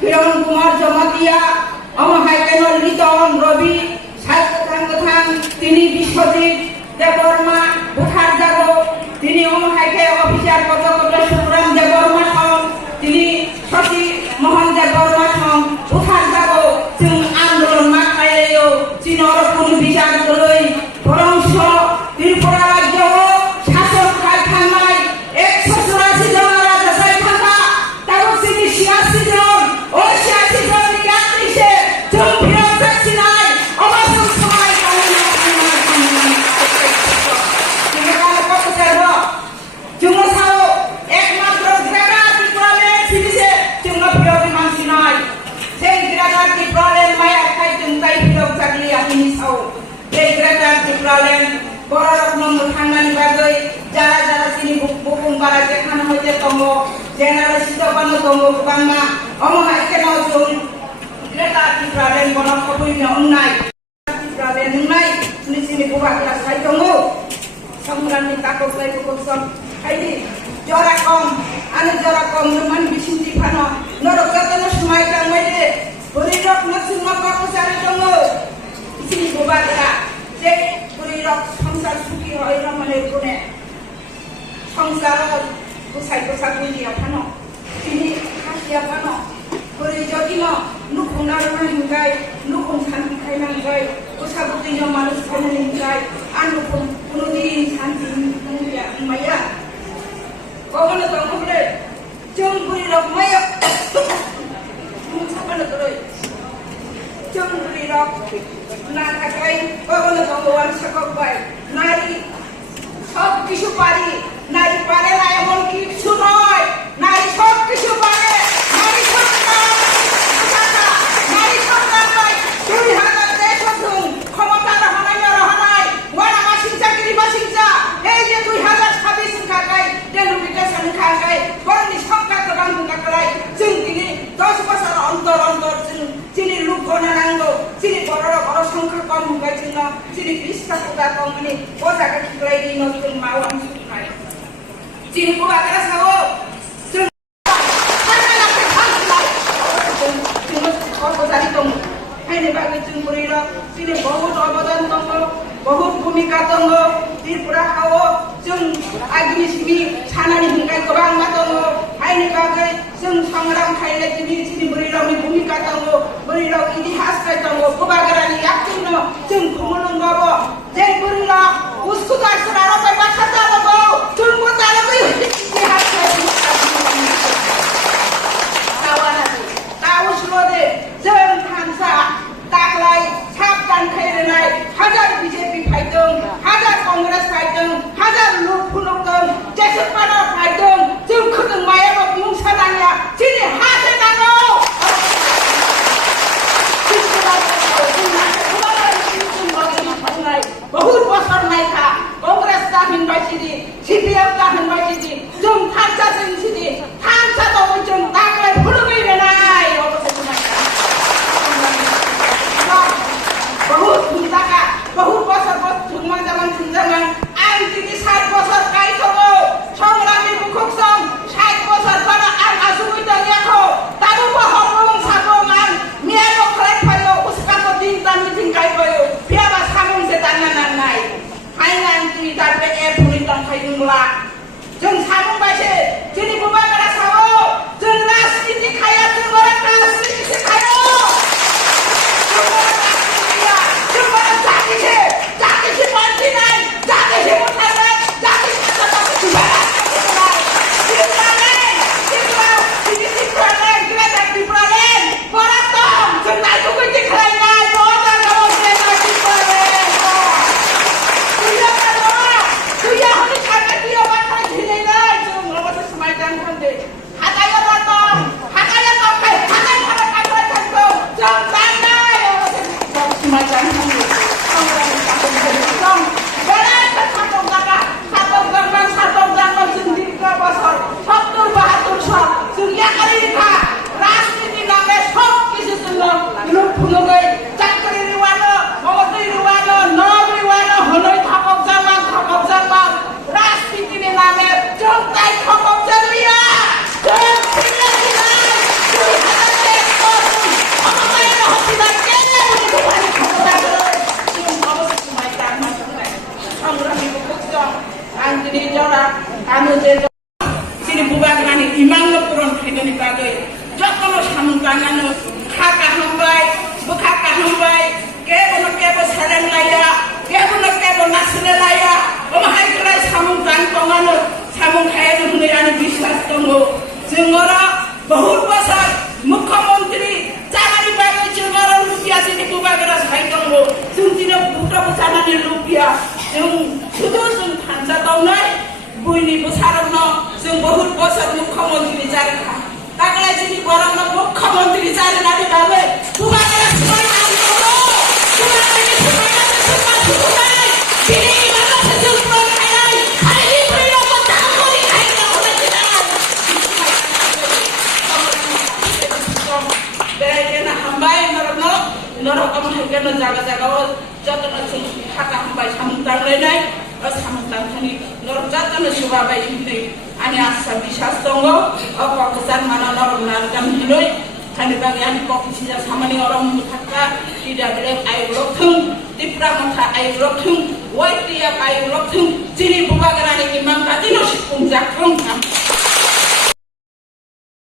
হিরণ কুমার জমাতিয়া অমহাই কেনল রিতন রবি সাহিত্যাং তিনি বিশ্বজিৎ দেববর্মা উঠার যাব তিনি অমহাইকে অফিসার কত কত সুরাম দেববর্মা সং তিনি সতী মোহন দেববর্মা সং উঠার যাব जों আন্দোলন মাখাইলেও চীনৰ কোনো বিচার গলৈ বরংস ত্রিপুরা রাজ্য শাসক কাল থানাই 184 জন রাজা সাই থাকা তারও তিনি 86 জন ও 86 জন ইয়াত্রীসে जों ফিরত যাচ্ছি নাই অবসর সময় কামনা जों সাও একমাত্র গ্রাগাতি প্রবলেম সিরিসে जों ফিরত মানছি নাই সেই গ্রাগাতি প্রবলেম মায়া খাই जों তাই ফিরত থাকলি আপনি সাও এই গ্রাগাতি প্রবলেম বড় রকম থাঙ্গানি বাগৈ যারা যারা সিনি বুকুম বারা দেখানো হইতে তঙ্গ জেনারেল সিতবানো তঙ্গ বাংমা অমহাই কেন जों গ্রাগাতি প্রবলেম বড় কবইনে অন্যায় প্রবলেম নাই সিনি বুবাকলা সাই তঙ্গ সংগ্রামী তাকক লাই বুকসম হাইদি জরা কম আনে জরা কম মান বিসিন্তি ফানো নরক যতন সময় টাঙ্গাইলে পরিরক নসিম কর্মচারী তঙ্গ সিনি বুবাকলা যে পরিরক সংসার সুখী হয় না মানে কোনে সংসার গোসাই গোসা কইলিয়া ফানো তিনি হাসিয়া ফানো পরি যদিন নুকুন নারমা হিংগাই নুকুন শান্তি খাইনাंगाय গোসা বুদিন মানুষ খাইনা হিংগাय আর নুকুন কোনদিন শান্তি হিংগাया মাইয়া কখনো তঙ্গলে जों পরিরক মাইয়া মুছাবানো তরই जों পরিরক না থাকাই কখনো ভগবান সকল পায় নারী সব কিছু পারি নারী পারে না এমন কিছু নয় নারী সব কিছু পারে নারী সরকার নারী সরকার নয় 2000 দেশ অধুন ক্ষমতা রহনাই রহনাই ওয়ানা মাসিংচা গিরিবাসিংচা এই যে 2026 খাগাই ডেলিমিটেশন খাগাই বরনি সংখ্যা প্রদান করাই जों তিনি 10 বছর অন্তর অন্তর যিনি লোক গণনাঙ্গো যিনি বড় বড় সংখ্যা কম হইছিল যিনি 20 টাকা কম মানে ও জায়গা ঠিকলাই দিই নতুন মাওয়ান সুখাই যিনি বুবাকরা সাও जों সানালাকে খালাই जों কর্মচারী তঙ্গ হাইনে বাগে जों পরিরক যিনি বহুত অবদান তঙ্গ বহুত ভূমিকা তঙ্গ ত্রিপুরা খাও जों আগ্নি সিমি সানানি হিংগাই গোবাং মাতঙ্গ হাইনে বাগে जों সংগ্রাম খাইলে যিনি পরিরকনি ভূমিকা তঙ্গ পরিরক ইতিহাস খাই তঙ্গ বুবাকরানি ইয়াকিন जों খুমলঙ্গব যে পরিরক উস্কুতার সরার পাই বাসা চালব जों চালবই ইতিহাস খাই তাওয়ানাদি তাওসলদে जों थांसा दागलाय साबदान खायरेनाय हाजार बीजेपी फाइदों हाजार कांग्रेस फाइदों हाजार लोक फुलकदों जेसेबानो फाइदों जों खोदों मायाबो मुंसा नांला जिनि हासे नांगौ बहुत बছর नायखा कांग्रेस दा हिनबाय सिदि सीपीएम दा हिनबाय सिदि जों थांसा जों सिदि थांसा दङ जों दागलाय फुलुगै रेनाय बहुत भूमिका बहुत बছর थुंमा जामान थुंजामान आं दिनै 60 বছর गाय थगो संग्रामी मुखुकसं 60 বছর बारा आं आजुबै दंयाखौ दाबो बहरबं साबं आं मियाबो खलाय फायो उसकाको दिन तान मिथिं गायबायो बियाबा सामं जे दानना नांनाय हायनान ति दाबे ए फुरि दंखायदोंला जों सामं बायसे दिनै बुबाकरा साबो जों राजनीति खाया जों राजनीति खायो जाति से पार्टी नहीं जाति से मुठावे जाति से सत्ता से जुबाना রাজনীতি নামে সব কিছু লোক ফুলগৈ চাকরি নিওয়ানো जों दिनै बुटाबो जानानै लुबैया जों শুধু जों फानजादावनाय बयनिबो सारावनो जों बहुत बोसोर मुख्यमंत्री जारिखा दागलाय जोंनि बर'नो मुख्यमंत्री जारिनानै बाबो बुगाया समायनानै दङ बुगाया समायनानै समायनानै दिनै माखासे जों फरायनाय खालि फैलाबो दामरि खायनो हरनाय बेरायनो हामबाय नरक amahigano jaga-jaga jatuh langsung haka hambai samudang lainai samudang tani norok jatuh na subabai ini ani asa bisa tonggo apa kesan mana norok nargam hinoi tani bagian kopi sisa samani orang mutaka tidak bilang air loktung tipra mata air loktung wai tiap air loktung ciri buka gerani imam tadi no sipung jakung